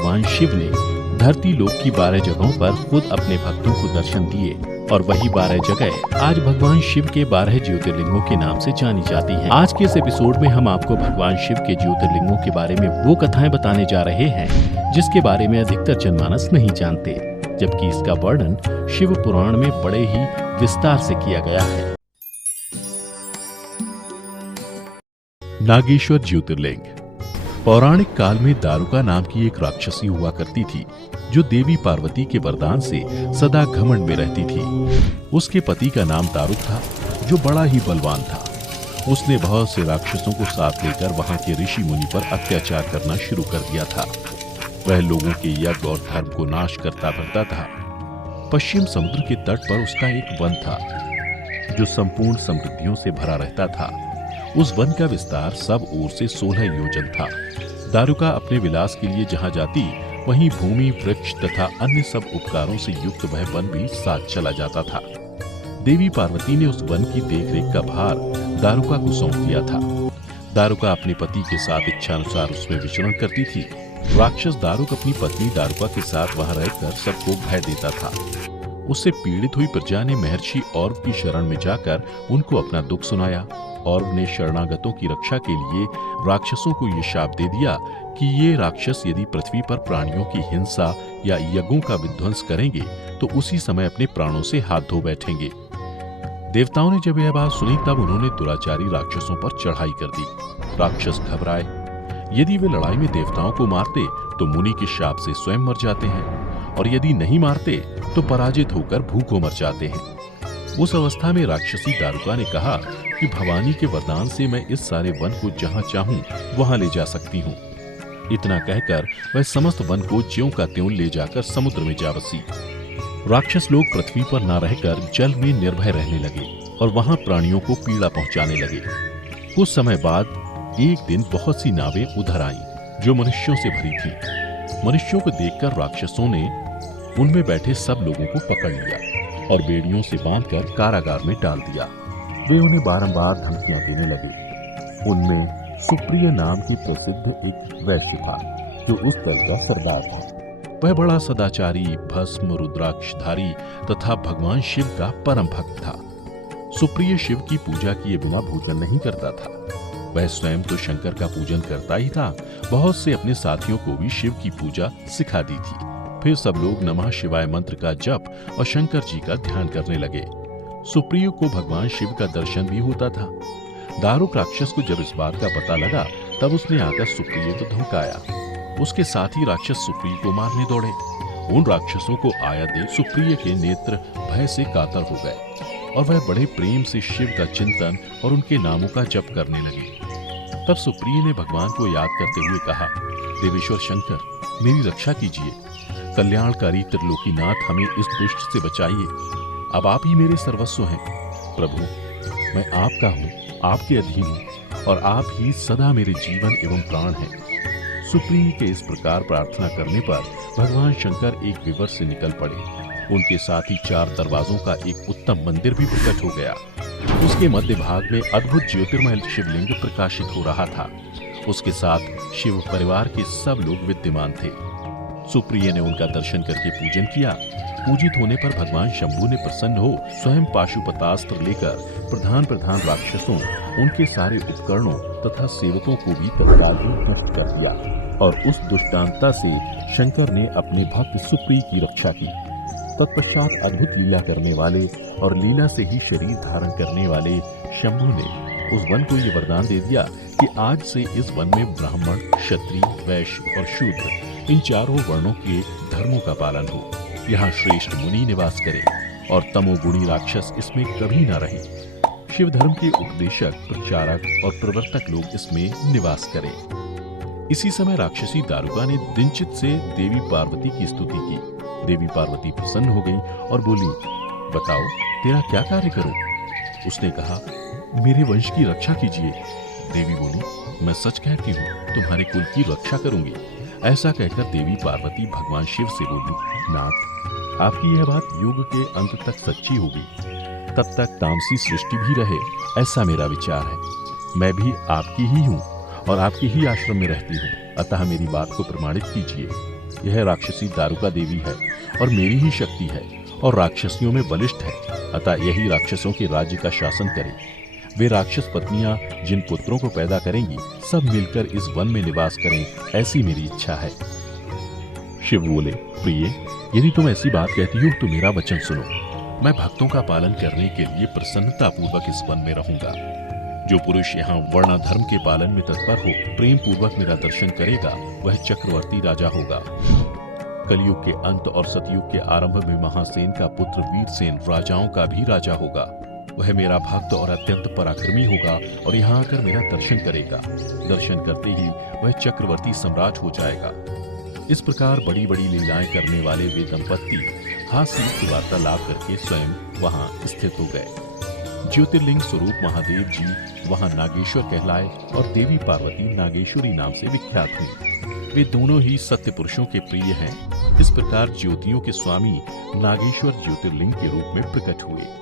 भगवान शिव ने धरती लोक की 12 जगहों पर खुद अपने भक्तों को दर्शन दिए और वही 12 जगह आज भगवान शिव के 12 ज्योतिर्लिंगों के नाम से जानी जाती हैं। आज के इस एपिसोड में हम आपको भगवान शिव के ज्योतिर्लिंगों के बारे में वो कथाएं बताने जा रहे हैं जिसके बारे में अधिकतर जनमानस नहीं जानते, जबकि इसका वर्णन शिव पुराण में बड़े ही विस्तार से किया गया है। नागेश्वर ज्योतिर्लिंग। पौराणिक काल में दारुका नाम की एक राक्षसी हुआ करती थी जो देवी पार्वती के वरदान से सदा घमंड में रहती थी। उसके पति का नाम दारुक था जो बड़ा ही बलवान था। उसने बहुत से राक्षसों को साथ लेकर वहां के ऋषि मुनि पर अत्याचार करना शुरू कर दिया था। वह लोगों के यज्ञ और धर्म को नाश करता भरता था। पश्चिम समुद्र के तट पर उसका एक वन था जो संपूर्ण समृद्धियों से भरा रहता था। उस वन का विस्तार सब ओर से 16 योजन था। दारुका अपने विलास के लिए जहां जाती वहीं भूमि, वृक्ष तथा अन्य सब उपकारों से युक्त वह वन भी साथ चला जाता था। देवी पार्वती ने उस वन की देखरेख का भार दारुका को सौंप दिया था। दारुका अपने पति के साथ इच्छानुसार उसमें विचरण करती थी। राक्षस दारुक अपनी पत्नी दारुका के साथ वहां रहकर सबको भय देता था। उससे पीड़ित हुई प्रजा ने महर्षि और्व की शरण में जाकर उनको अपना दुख सुनाया। और्व ने शरणागतों की रक्षा के लिए राक्षसों को ये शाप दे दिया कि ये राक्षस यदि पृथ्वी पर प्राणियों की हिंसा या यज्ञों का विध्वंस करेंगे तो उसी समय अपने प्राणों से हाथ धो बैठेंगे। देवताओं ने जब यह बात सुनी तब उन्होंने दुराचारी राक्षसों पर चढ़ाई कर दी। राक्षस घबराए। यदि वे लड़ाई में देवताओं को मारते तो मुनि के शाप से स्वयं मर जाते हैं और यदि नहीं मारते तो पराजित होकर भूखों मर जाते हैं। उस अवस्था में राक्षसी दारुका ने कहा कि भवानी के वरदान से मैं इस सारे वन को जहां चाहूं वहां ले जा सकती हूं। इतना कहकर वह समस्त वन को ज्यों का त्यों ले जाकर समुद्र में जा बसी। राक्षस लोग पृथ्वी पर न रहकर जल में निर्भय रहने लगे और वहां प्राणियों को पीड़ा पहुंचाने लगे। कुछ समय बाद एक दिन बहुत सी नावें उधर आईं जो मनुष्यों से भरी थी। मनुष्यों को देखकर राक्षसों ने उनमें बैठे सब लोगों को पकड़ लिया और बेड़ियों से बांधकर कारागार में डाल दिया। वे उन्हें बारंबार धमकियां देने लगे। उनमें सुप्रिय नाम की प्रसिद्ध एक वैश्य था जो उस दल का सरदार था। वह बड़ा सदाचारी, भस्म, रुद्राक्षधारी तथा भगवान शिव का परम भक्त था। सुप्रिय शिव की पूजा किए बिना भोजन नहीं करता था। वह स्वयं तो शंकर का पूजन करता ही था, बहुत से अपने साथियों को भी शिव की पूजा सिखा दी थी। फिर सब लोग नमः शिवाय मंत्र का जप और शंकर जी का ध्यान करने लगे। सुप्रिय को भगवान शिव का दर्शन भी होता था। दारुक राक्षस को जब इस बात का पता लगा तब उसने आकर सुप्रिय को धमकाया। उसके साथ ही राक्षस सुप्रिय को मारने दौड़े। उन राक्षसों को आया देख सुप्रिय के नेत्र भय से कातर हो गए और वह बड़े प्रेम से शिव का चिंतन और उनके नामों का जप करने लगे। तब सुप्रिय ने भगवान को याद करते हुए कहा, देवेश्वर शंकर, मेरी रक्षा कीजिए। कल्याणकारी त्रिलोकीनाथ, हमें इस दुष्ट से बचाइए। अब आप ही मेरे सर्वस्व हैं। प्रभु, मैं आपका हूँ, आपके अधीन हूँ और आप ही सदा मेरे जीवन एवं प्राण हैं। सुप्रिय के इस प्रकार प्रार्थना करने पर भगवान शंकर एक विवर से निकल पड़े। उनके साथ ही 4 दरवाजों का एक उत्तम मंदिर भी प्रकट हो गया। उसके मध्य भाग में अद्भुत ज्योतिर्मय शिवलिंग प्रकाशित हो रहा था। उसके साथ शिव परिवार के सब लोग विद्यमान थे। सुप्रिय ने उनका दर्शन करके पूजन किया। पूजित होने पर भगवान शंभू ने प्रसन्न हो स्वयं पाशुपतास्त्र लेकर प्रधान राक्षसों, उनके सारे उपकरणों तथा सेवकों को भी तत्काल ही नष्ट कर दिया और उस दुष्टांतता से शंकर ने अपने भक्त सुप्रिय की रक्षा की। तत्पश्चात अद्भुत लीला करने वाले और लीला से ही शरीर धारण करने वाले शंभू ने उस वन को ये वरदान दे दिया कि आज से इस वन में ब्राह्मण, क्षत्रिय, वैश्य और शूद्र, इन 4 वर्णों के धर्मों का पालन हो। यहाँ श्रेष्ठ मुनि निवास करें और तमोगुणी राक्षस इसमें कभी न रहे। शिव धर्म के उपदेशक, प्रचारक और प्रवर्तक लोग इसमें निवास करें। इसी समय राक्षसी दारुका ने दिनचित से देवी पार्वती की स्तुति की। देवी पार्वती प्रसन्न हो गई और बोली, बताओ तेरा क्या कार्य करूं? उसने कहा, मेरे वंश की रक्षा कीजिए। देवी बोली, मैं सच कहती हूँ, तुम्हारे कुल की रक्षा करूंगी। ऐसा कहकर देवी पार्वती भगवान शिव से बोली, नाथ, आपकी यह बात युग के अंत तक सच्ची होगी, तब तक तामसी सृष्टि भी रहे, ऐसा मेरा विचार है। मैं भी आपकी ही हूँ और आपके ही आश्रम में रहती हूँ, अतः मेरी बात को प्रमाणित कीजिए। यह राक्षसी दारुका देवी है और मेरी ही शक्ति है और राक्षसियों में बलिष्ठ है, अतः यही राक्षसों के राज्य का शासन करे। वे राक्षस पत्नियां जिन पुत्रों को पैदा करेंगी सब मिलकर इस वन में निवास करें, ऐसी मेरी इच्छा है। शिव बोले, प्रिय, यदि तुम ऐसी बात कहती हो तो मेरा वचन सुनो। मैं भक्तों का पालन करने के लिए प्रसन्नता पूर्वक इस वन में रहूंगा। जो पुरुष यहाँ वर्ण धर्म के पालन में तत्पर हो, प्रेम पूर्वक मेरा दर्शन करेगा, वह चक्रवर्ती राजा होगा। कलयुग के अंत और सतयुग के आरंभ में महासेन का पुत्र वीरसेन राजाओं का भी राजा होगा। वह मेरा भक्त और अत्यंत पराक्रमी होगा और यहाँ आकर मेरा दर्शन करेगा। दर्शन करते ही वह चक्रवर्ती सम्राट हो जाएगा। इस प्रकार बड़ी बड़ी लीलाएं करने वाले वे दंपत्ति हास्य की वार्तालाप करके स्वयं वहां स्थित हो गए। ज्योतिर्लिंग स्वरूप महादेव जी वहां नागेश्वर कहलाए और देवी पार्वती नागेश्वरी नाम से विख्यात हुई। वे दोनों ही सत्य पुरुषों के प्रिय हैं। इस प्रकार ज्योतियों के स्वामी नागेश्वर ज्योतिर्लिंग के रूप में प्रकट हुए।